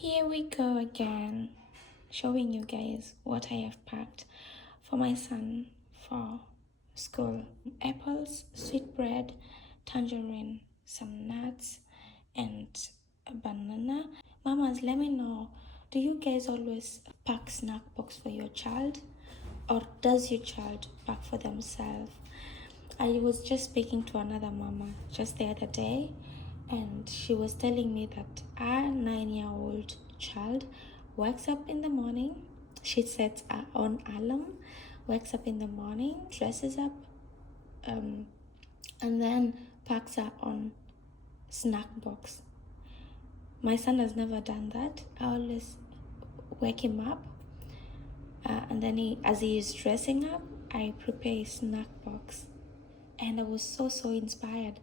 Here we go again, showing you guys what I have packed for my son for school. Apples, sweet bread, tangerine, some nuts, and a banana. Mamas, let me know, do you guys always pack snack box for your child, or does your child pack for themselves? I was just speaking to another mama just the other day, and she was telling me that our 9-year-old child wakes up in the morning. She sets her own alarm, wakes up in the morning, dresses up, and then packs her own snack box. My son has never done that. I always wake him up, and then as he is dressing up, I prepare a snack box. And I was so inspired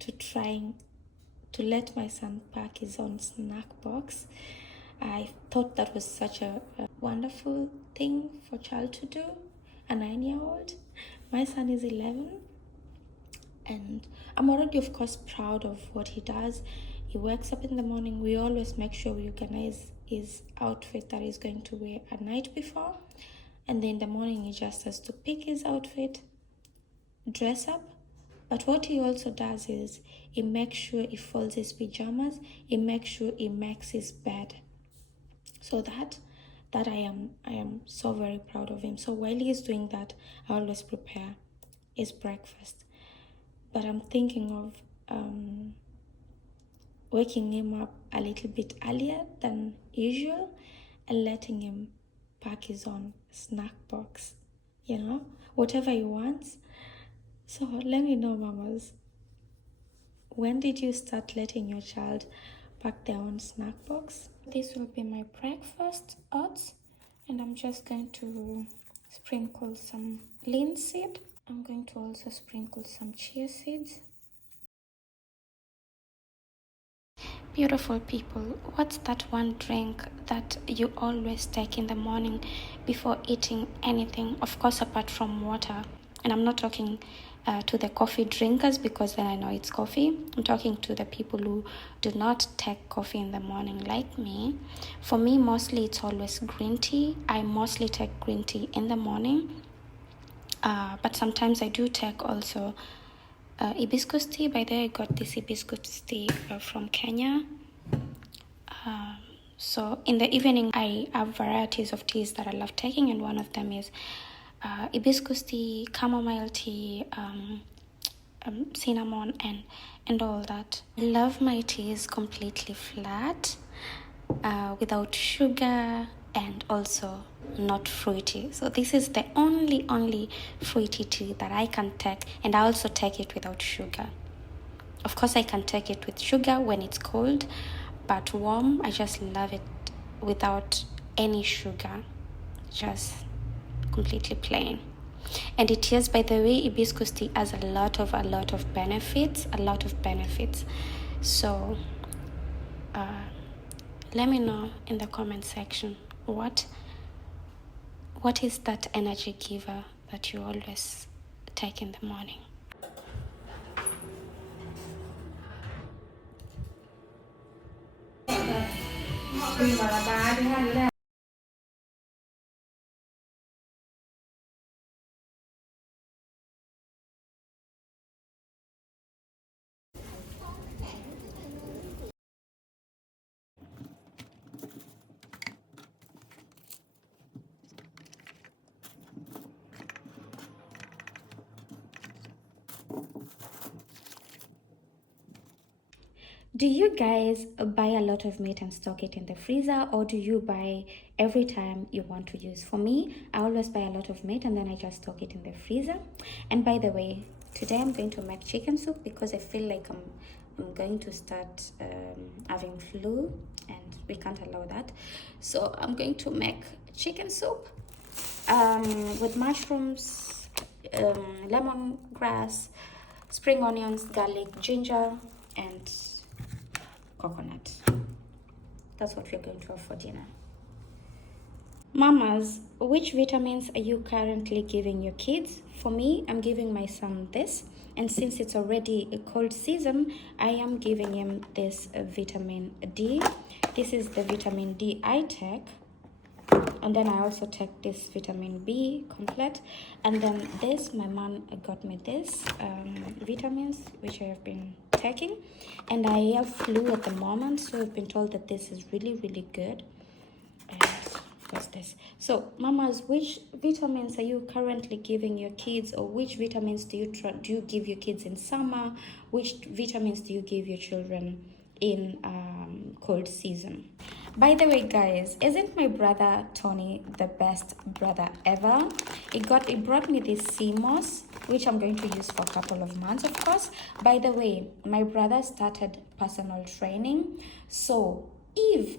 to let my son pack his own snack box. I thought that was such a wonderful thing for a child to do, a 9-year-old. My son is 11, and I'm already, of course, proud of what he does. He wakes up in the morning. We always make sure we organize his outfit that he's going to wear a night before, and then in the morning he just has to pick his outfit, dress up. But what he also does is he makes sure he folds his pajamas, he makes sure he makes his bed. So that I am so very proud of him. So while he's doing that, I always prepare his breakfast. But I'm thinking of waking him up a little bit earlier than usual and letting him pack his own snack box, whatever he wants. So let me know, mamas, when did you start letting your child pack their own snack box? This will be my breakfast oats, and I'm just going to sprinkle some linseed. I'm going to also sprinkle some chia seeds. Beautiful people, what's that one drink that you always take in the morning before eating anything? Of course, apart from water. And I'm not talking to the coffee drinkers, because then I know it's coffee. I'm talking to the people who do not take coffee in the morning like me. For me, mostly it's always green tea. I mostly take green tea in the morning. But sometimes I do take also hibiscus tea. By the way, I got this hibiscus tea from Kenya. So in the evening, I have varieties of teas that I love taking, and one of them is hibiscus tea, chamomile tea, cinnamon, and all that. I love my teas completely flat, without sugar, and also not fruity. So this is the only fruity tea that I can take, and I also take it without sugar. Of course, I can take it with sugar when it's cold, but warm, I just love it without any sugar, just completely plain. And it is, by the way, hibiscus tea has a lot of benefits. So let me know in the comment section what is that energy giver that you always take in the morning. Do you guys buy a lot of meat and stock it in the freezer, or do you buy every time you want to use? For me, I always buy a lot of meat and then I just stock it in the freezer. And by the way, today I'm going to make chicken soup because I feel like I'm going to start having flu, and we can't allow that. So I'm going to make chicken soup with mushrooms, lemongrass, spring onions, garlic, ginger, and coconut. That's what we're going to have for dinner. Mamas, which vitamins are you currently giving your kids? For me, I'm giving my son this, and since it's already a cold season, I am giving him this vitamin D. This is the vitamin D I take. And then I also take this vitamin B complete. And then this, my mom got me this vitamins, which I have been taking. And I have flu at the moment, so I've been told that this is really, really good. And what's this? So, mamas, which vitamins are you currently giving your kids, or which vitamins do you give your kids in summer? Which vitamins do you give your children in cold season? By the way, guys, isn't my brother Tony the best brother ever? He brought me this CMOS, which I'm going to use for a couple of months, of course. By the way, my brother started personal training. So if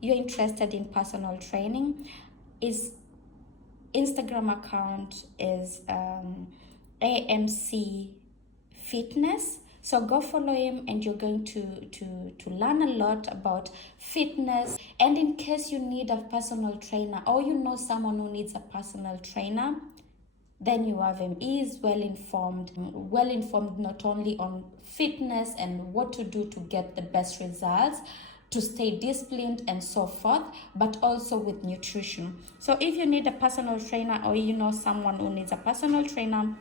you're interested in personal training, his Instagram account is AMC Fitness. So go follow him, and you're going to learn a lot about fitness. And in case you need a personal trainer, or you know someone who needs a personal trainer, then you have him. He is well informed not only on fitness and what to do to get the best results, to stay disciplined and so forth, but also with nutrition. So if you need a personal trainer, or you know someone who needs a personal trainer,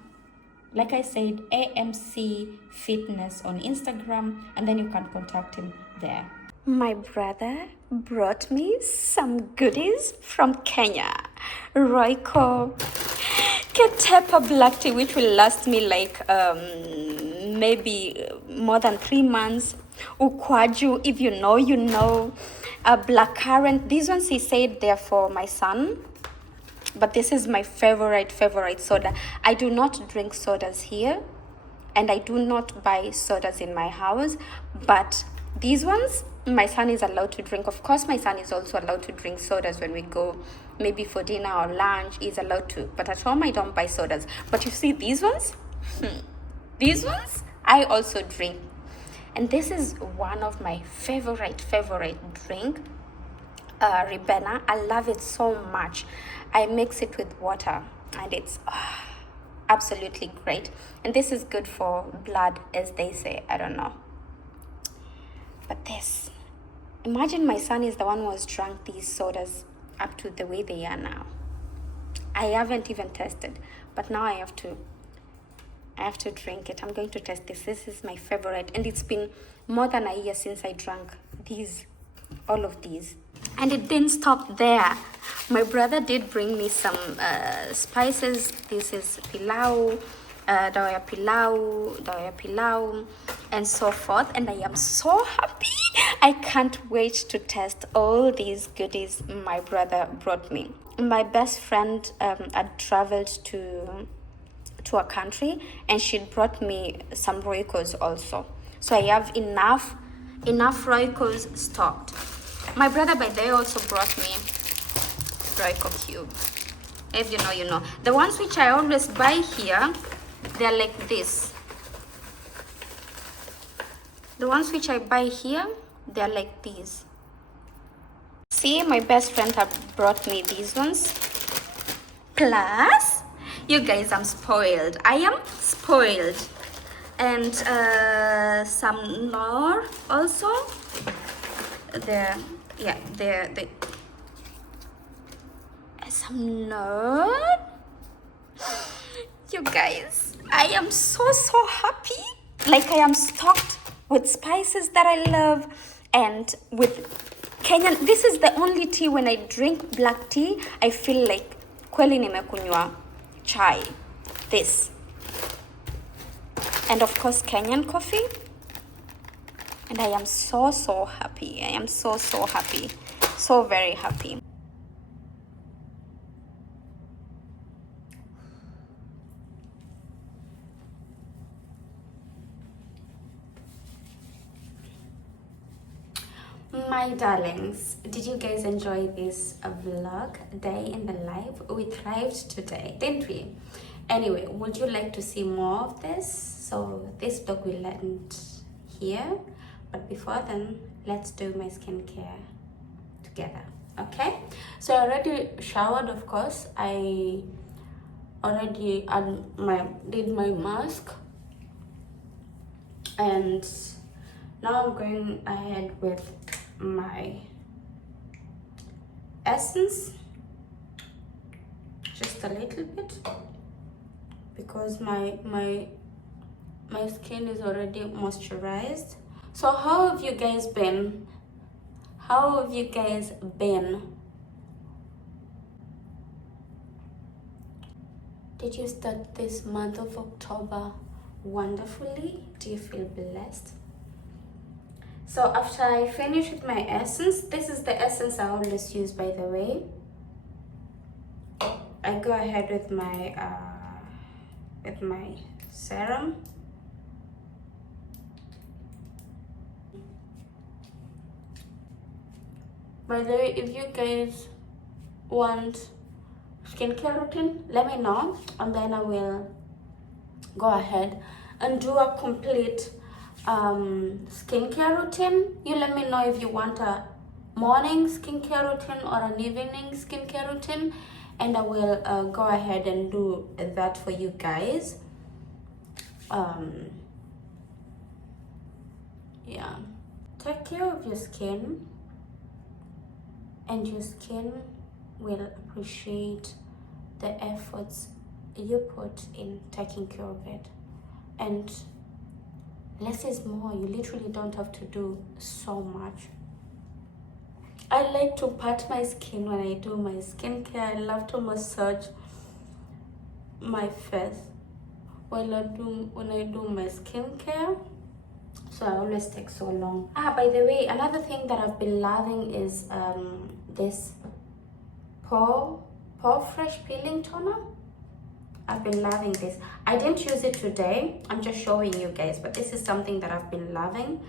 like I said, AMC Fitness on Instagram, and then you can contact him there. My brother brought me some goodies from Kenya. Royco Ketepa black tea, which will last me like maybe more than 3 months. Ukwaju, if you know, you know. Blackcurrant. These ones he said they're for my son, but this is my favorite soda. I do not drink sodas here, and I do not buy sodas in my house, but these ones my son is allowed to drink. Of course, my son is also allowed to drink sodas when we go maybe for dinner or lunch. He's allowed to, but at home I don't buy sodas. But you see these ones, these ones I also drink, and this is one of my favorite drink, Ribena. I love it so much. I mix it with water, and it's absolutely great. And this is good for blood, as they say. I don't know. But this, imagine my son is the one who has drunk these sodas up to the way they are now. I haven't even tested, but now I have to drink it. I'm going to test this. This is my favorite, and it's been more than a year since I drank all of these. And it didn't stop there. My brother did bring me some spices. This is pilau, dawaya pilau, and so forth. And I am so happy. I can't wait to test all these goodies my brother brought me. My best friend had traveled to a country, and she brought me some Roycos also. So I have enough Roycos stocked. My brother, by the way, also brought me Royco Cube. If you know, you know. The ones which I always buy here, they're like this. The ones which I buy here, they're like these. See, my best friend have brought me these ones. Plus, you guys, I'm spoiled. I am spoiled. And some Knorr also. Some Knorr. You guys, I am so happy. Like, I am stocked with spices that I love, and with Kenyan. This is the only tea, when I drink black tea, I feel like kweli nimekunywa chai. This. And of course, Kenyan coffee. And I am so happy. I am so happy. So very happy. My darlings, did you guys enjoy this vlog, day in the life? We thrived today, didn't we? Anyway, would you like to see more of this? So this vlog will end here, but before then, let's do my skincare together. Okay, so I already showered, of course. I already did my mask, and now I'm going ahead with my essence, just a little bit, because my skin is already moisturized. So how have you guys been? How have you guys been? Did you start this month of October wonderfully? Do you feel blessed? So after I finish with my essence, this is the essence I always use, by the way. I go ahead with my serum. By the way, if you guys want skincare routine, let me know, and then I will go ahead and do a complete skincare routine. You let me know if you want a morning skincare routine or an evening skincare routine, and I will go ahead and do that for you guys. Yeah, take care of your skin, and your skin will appreciate the efforts you put in taking care of it. And less is more. You literally don't have to do so much. I like to pat my skin when I do my skincare. I love to massage my face when I do my skincare. So I always take so long. By the way, another thing that I've been loving is this Pore Fresh peeling toner. I've been loving this. I didn't use it today, I'm just showing you guys, but this is something that I've been loving.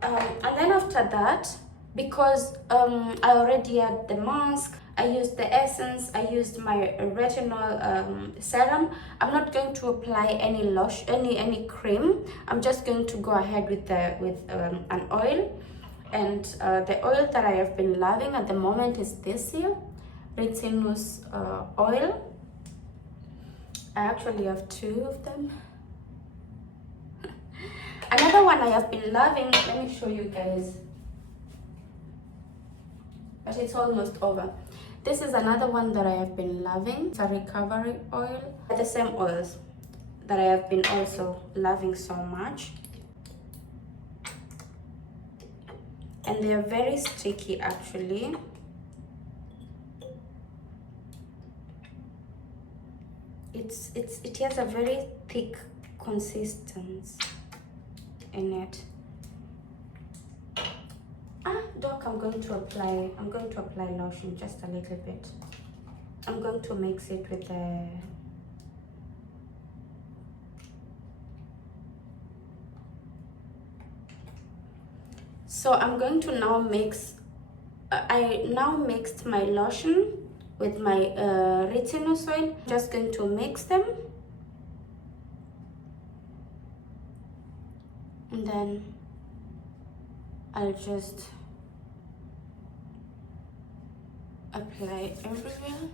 And then after that, because I already had the mask, I used the essence, I used my retinol serum. I'm not going to apply any any cream. I'm just going to go ahead with an oil. And the oil that I have been loving at the moment is this here, Retinus oil. I actually have 2 of them. Another one I have been loving, let me show you guys, but it's almost over. This is another one that I have been loving. It's a recovery oil. The same oils that I have been also loving so much. And they are very sticky actually. It has a very thick consistency in it. Doc, I'm going to apply lotion just a little bit. I'm going to mix it with the so I'm going to now mix. I now mixed my lotion with my retinol oil. Just going to mix them, and then I'll just apply everywhere.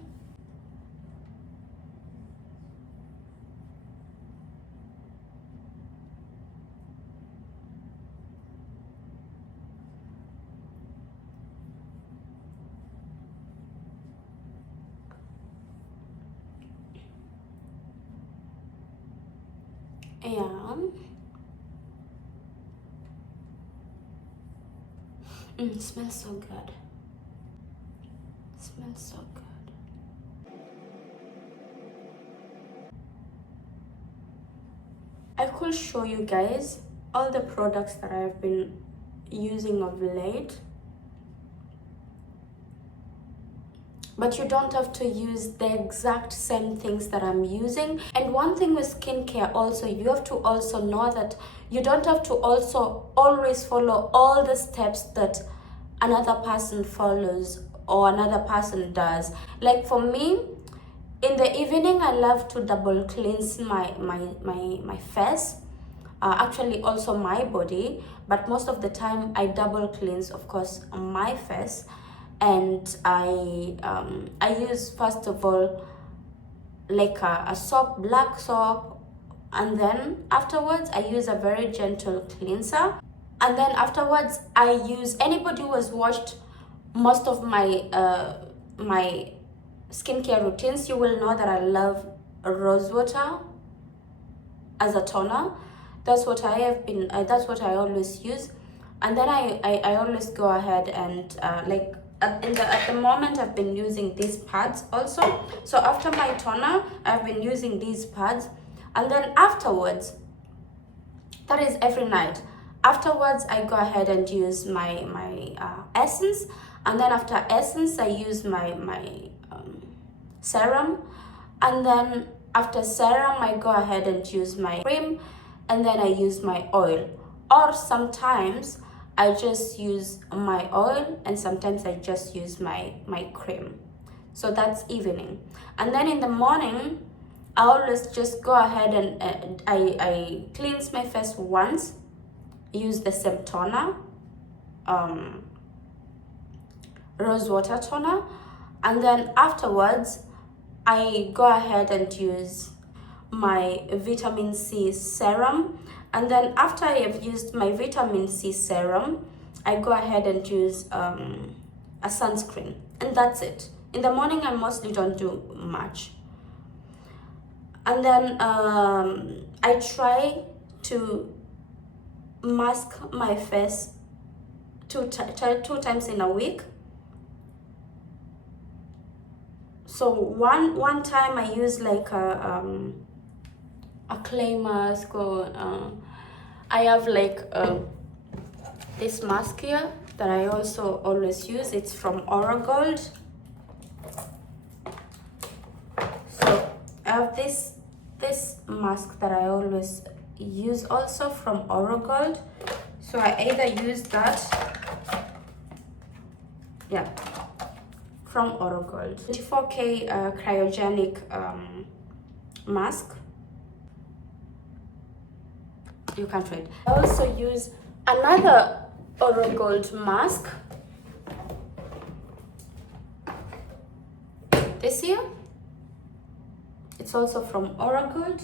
Yeah. It smells so good. It smells so good. I could show you guys all the products that I have been using of late, but you don't have to use the exact same things that I'm using. And one thing with skincare also, you have to also know that you don't have to also always follow all the steps that another person follows or another person does. Like for me, in the evening, I love to double cleanse my face. Actually also my body, but most of the time I double cleanse, of course, my face. And I use first of all like a soap, black soap, and then afterwards I use a very gentle cleanser, and then afterwards I use, anybody who has watched most of my skincare routines, you will know that I love rose water as a toner. That's what I have been. That's what I always use, and then I always go ahead and like at the moment I've been using these pads also. So after my toner, I've been using these pads, and then afterwards, that is every night. Afterwards, I go ahead and use my essence, and then after essence, I use my serum, and then after serum, I go ahead and use my cream, and then I use my oil. Or sometimes I just use my oil, and sometimes I just use my cream. So that's evening. And then in the morning, I always just go ahead and I cleanse my face once, use the same toner, rose water toner, and then afterwards I go ahead and use my vitamin C serum, and then after I have used my vitamin C serum, I go ahead and use a sunscreen, and that's it. In the morning I mostly don't do much. And then I try to mask my face two times in a week. So one time I use like a clay mask, or I have like this mask here that I also always use. It's from Orogold. So I have this mask that I always use also from Orogold. So I either use that, yeah, from Orogold. 24K cryogenic mask. You can trade. I also use another Orogold mask. This here. It's also from Orogold.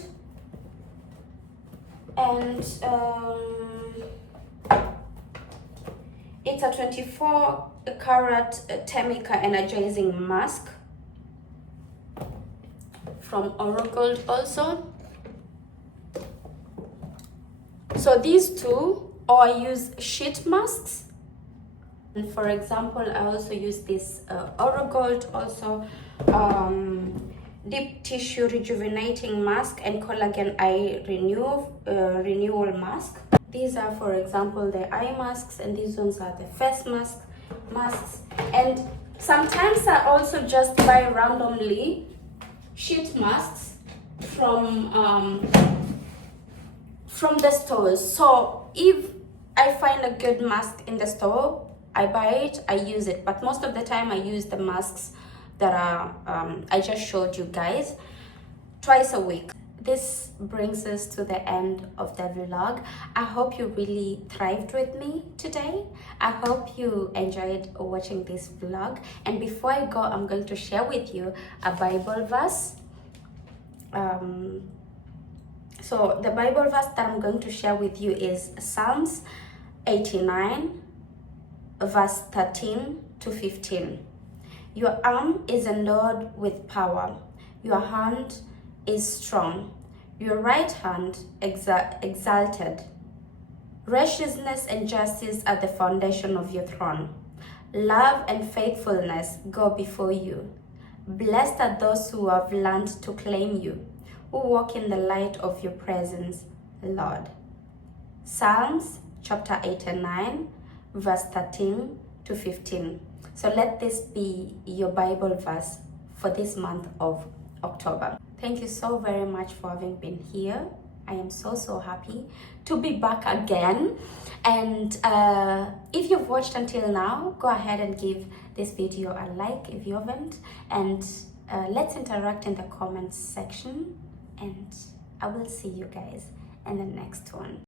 And it's a 24 karat Temica energizing mask from Orogold also. So these two, or I use sheet masks. And for example, I also use this Orogold also deep tissue rejuvenating mask and collagen eye renewal mask. These are, for example, the eye masks, and these ones are the face masks. And sometimes I also just buy randomly sheet masks from the stores. So if I find a good mask in the store, I buy it, I use it. But most of the time I use the masks that are I just showed you guys twice a week. This brings us to the end of the vlog. I hope you really thrived with me today. I hope you enjoyed watching this vlog. And before I go, I'm going to share with you a Bible verse. So the Bible verse that I'm going to share with you is Psalms 89, verse 13 to 15. Your arm is endowed with power. Your hand is strong. Your right hand exalted. Righteousness and justice are the foundation of your throne. Love and faithfulness go before you. Blessed are those who have learned to claim you, who walk in the light of your presence, Lord. Psalms chapter 89, verse 13 to 15. So let this be your Bible verse for this month of October. Thank you so very much for having been here. I am so happy to be back again. And if you've watched until now, go ahead and give this video a like if you haven't. And let's interact in the comments section. And I will see you guys in the next one.